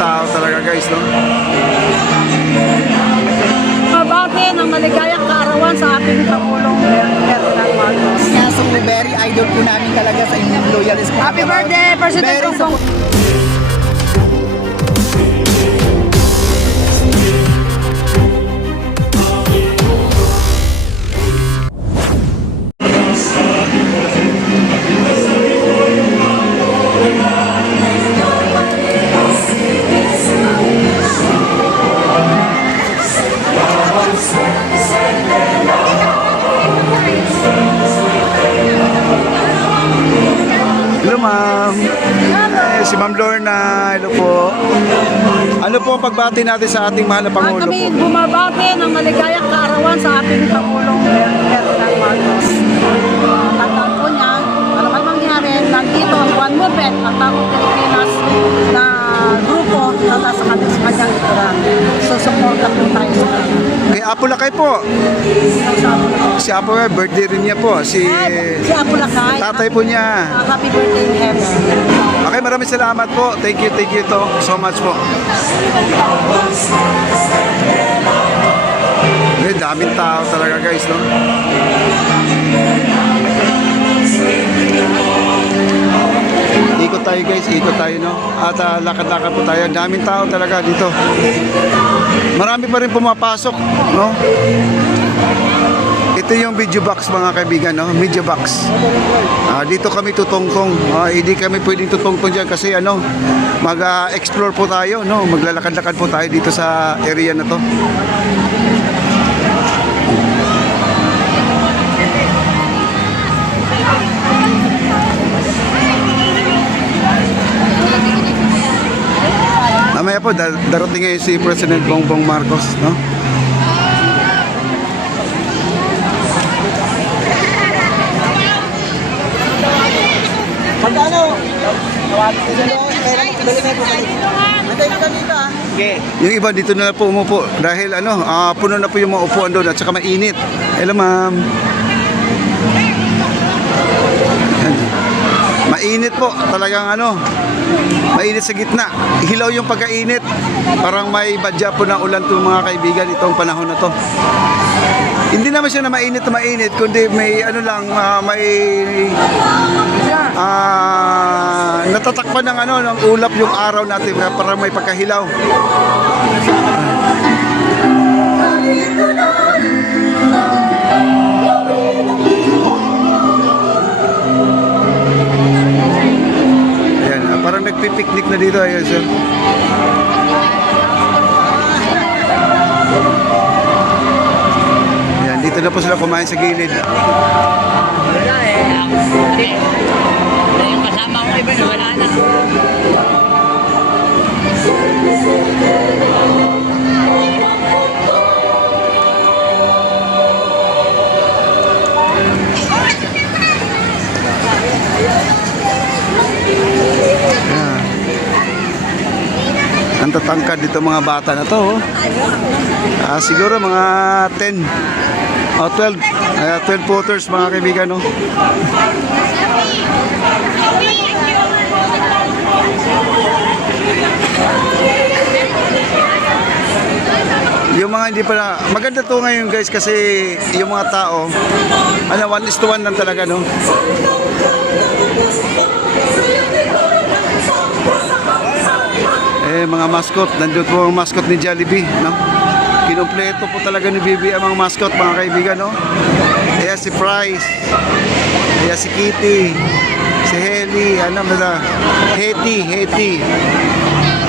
Tao talaga guys, no? Mabati ng maligayang kaarawan sa ating Pangulong Ferdinand Marcos. So, very idol po namin talaga sa inyong loyalist. Happy birthday, President Very Bongbong! Hello ma'am. Si Ma'am Lorna, hello po. Ano po ang pagbati natin sa ating mahal na Pangulo po? Kami bumabati ng maligayang kaarawan sa ating Pangulong Ferdinand Marcos. Tandaan po niya, ano man mangyari, nandito ang One Movement, ang Bagong Pilipinas na grupo na nasa kanyang likuran. So, support po tayo sa kanya. Kay Apulakay po. Si Apulakay, birthday rin niya po. Si Apulakay. tatay po niya. Happy birthday in heaven. Okay, maraming salamat po. Thank you to so much po. Daming tao talaga guys, no? Ikot tayo guys, ikot tayo, no? At lakad-lakad po tayo. Daming tao talaga dito. Marami pa rin pumapasok, no? Ito yung video box mga kaibigan, no? Video box. Dito kami tutungtong. Hindi kami pwedeng tutungtong dyan kasi ano, mag-explore po tayo, no? Maglalakad-lakad po tayo dito sa area na to. Mamaya po, darating ngayon si President Bongbong Marcos, no? Pagkano? Yung iba dito na po umupo dahil ano, puno na po yung mga upuan doon at saka mainit. Hello ma'am. Mainit po, talagang ano, mainit sa gitna. Hilaw yung pagkainit. Parang may badya po ng ulan itong mga kaibigan itong panahon na to. Hindi naman siya na mainit, kundi may ano lang, may natatakpan ng ano, ng ulap yung araw natin, parang may pagkahilaw. Ayan, parang nagpipiknik na dito. Ayan sir. Ayan, dito na po sila kumain sa gilid. Wala eh. Yung kasama ko iba na wala na. Ang tatangkad dito mga bata na to. Siguro mga 10 o 12. 12 footers mga kaibigan, no? Yung mga hindi pa na, maganda to ngayon guys kasi yung mga tao, ano, 1:1 lang talaga, no? Mga mascot, nandun po ang mascot ni Jollibee, no? Kinumpleto po talaga ni Bibi ang mga mascot mga kaibigan, no? Ayan si Price, ayan si Kitty, si Heli, ano ba? Hetty,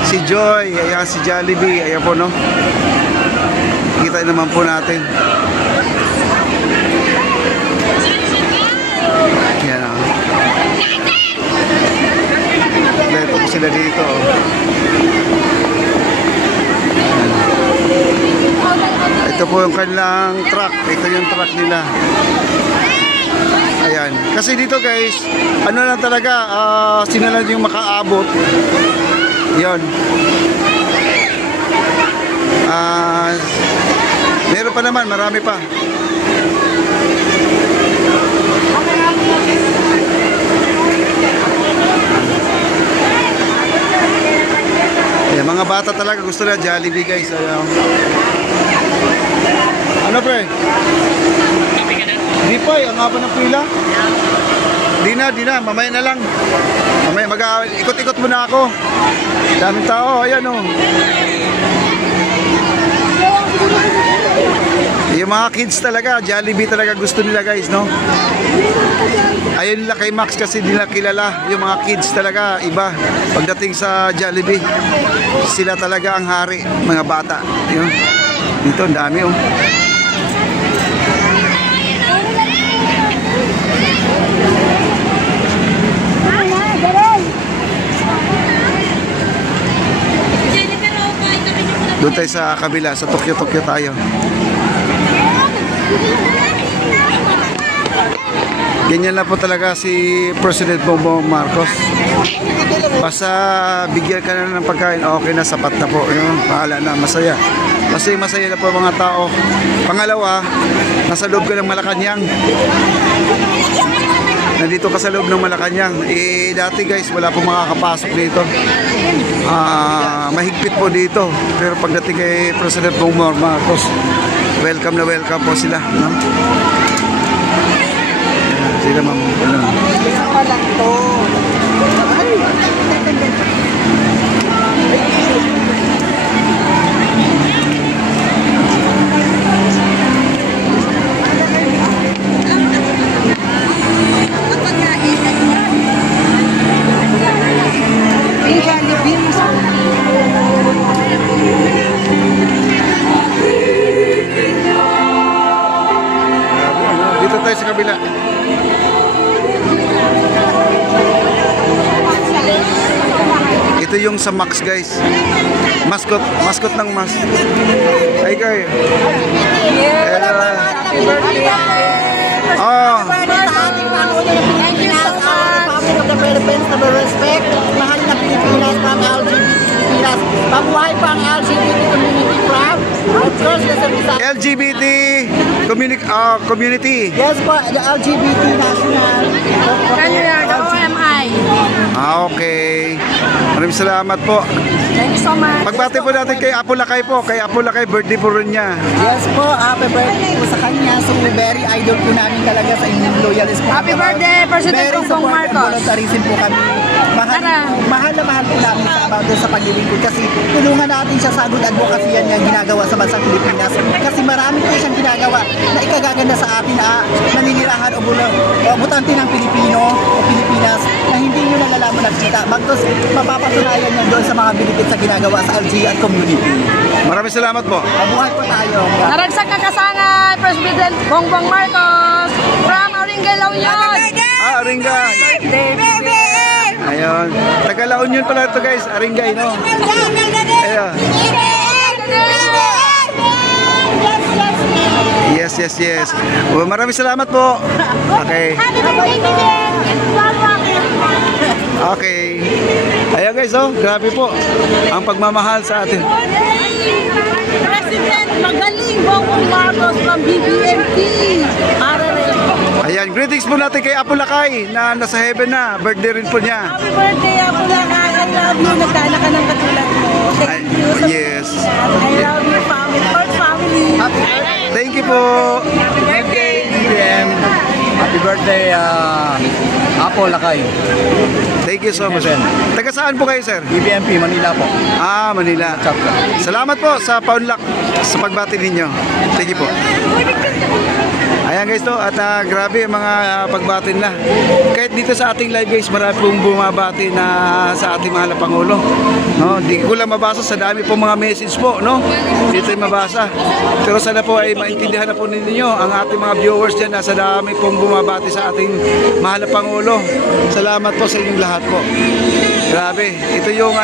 si Joy, ayan si Jollibee, ayan po, no? Kita naman po natin. Ayan, no? Kompleto po sila dito, oh. Ito po yung kanilang truck. Ito yung truck nila. Ayan. Kasi dito guys, ano lang talaga, sila lang yung makaabot. Yun. Meron pa naman, marami pa. Ayan, mga bata talaga gusto na Jollibee guys. Ayan. Ano pre? Kapi ka na. Di pa ang haba ng pila. Di na, mamaya na lang. Mamaya ikot-ikot muna ako. Daming tao, ayan oh. Yung mga kids talaga, Jollibee talaga gusto nila guys, no? Ayun nila kay Max kasi nila kilala. Yung mga kids talaga, iba. Pagdating sa Jollibee, sila talaga ang hari, mga bata. Yun. Dito, ang dami oh. Doon tayo sa kabila, sa Tokyo tayo. Ganyan lang po talaga si President Bongbong Marcos. Basta bigyan ka na ng pagkain, okay na, sapat na po. Yun, pahala na, masaya. Masaya na po ang mga tao. Pangalawa, nasa loob ka ng Malacanang. Nandito ka sa loob ng Malacanang. Dati guys, wala pong makakapasok dito. Mahigpit po dito. Pero pagdating kay President Bongbong Marcos, welcome na welcome po sila. No? Sila ma'am. Isa lang to. Dito tayo sa kabila. Ito yung sa Max guys. Mascot ng Max. Ay kayo. Happy birthday! Oh, Thank you so much! Republic of the Philippines, to be respect, mahal na Pilipinas, mga LGBT Pilipinas. Mabuhay pa ang LGBT community proud. Of course, LGBT community. yes po, the LGBT national. Canada, the OMI. Okay. Maraming salamat po. Thank you so much. Pagbati po natin kay Apo Lakay po. Kay Apo Lakay, birthday po rin niya. Yes po, happy birthday po sa kanya. So, very idol po namin talaga sa inyong loyalist po. Happy birthday, President Very Bongbong support and Marcos. voluntarism po kami. Tara. Mahal na mahal po namin sa about doon sa paglilingkod kasi tulungan natin siya sa good advocacy yan yung ginagawa sa bansang Pilipinas. Kasi marami po siyang ginagawa na ikagaganda sa atin na naninirahan o butante ng Pilipino o Pilipinas na hindi nyo nalalaman nakita. Magtos mapapatunayan yan doon sa mga benefit sa ginagawa sa LG at community. Maraming salamat po. Mabuhay po tayo. Naragsak na kasangan, President Bongbong Marcos from Aringay, La Union. Aringay. Ayun. Taga La Union pala ito guys. Aringay, no? Ayun. Yes. Well, maraming salamat po. Okay. Okay. Ayan guys, oh. Grabe po. Ang pagmamahal sa atin. President Magaling Bongbong Marcos from BBMP. Ayan, greetings po natin kay Apo Lakay na nasa heaven na. Birthday rin po niya. Happy birthday, Apo Lakay. I love you. Nagdala ka ng katulad mo. Thank you. Yes. I love you, family. First family. Thank you po. Happy birthday. BBM. Happy birthday, Apo Lakay. Thank you so much. Taga saan po kayo, sir? BBMP, Manila po. Manila. Salamat po sa paunlak sa pagbati ninyo. Thank you po. Ayan guys to, at grabe ang mga pagbati na. Kahit dito sa ating live guys, marami pong bumabati na sa ating mahal na Pangulo. No, di ko lang mabasa, sa dami pong mga message po, no? Dito yung mabasa. Pero sana po ay maintindihan na po ninyo ang ating mga viewers dyan na sa dami pong bumabati sa ating mahal na Pangulo. Salamat po sa inyong lahat po. Grabe, ito yung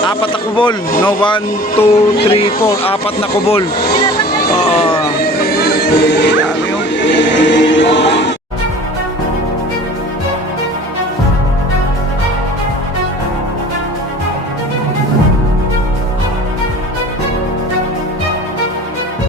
apat na kubol, no? 1, 2, 3, 4, apat na kubol. Grabe.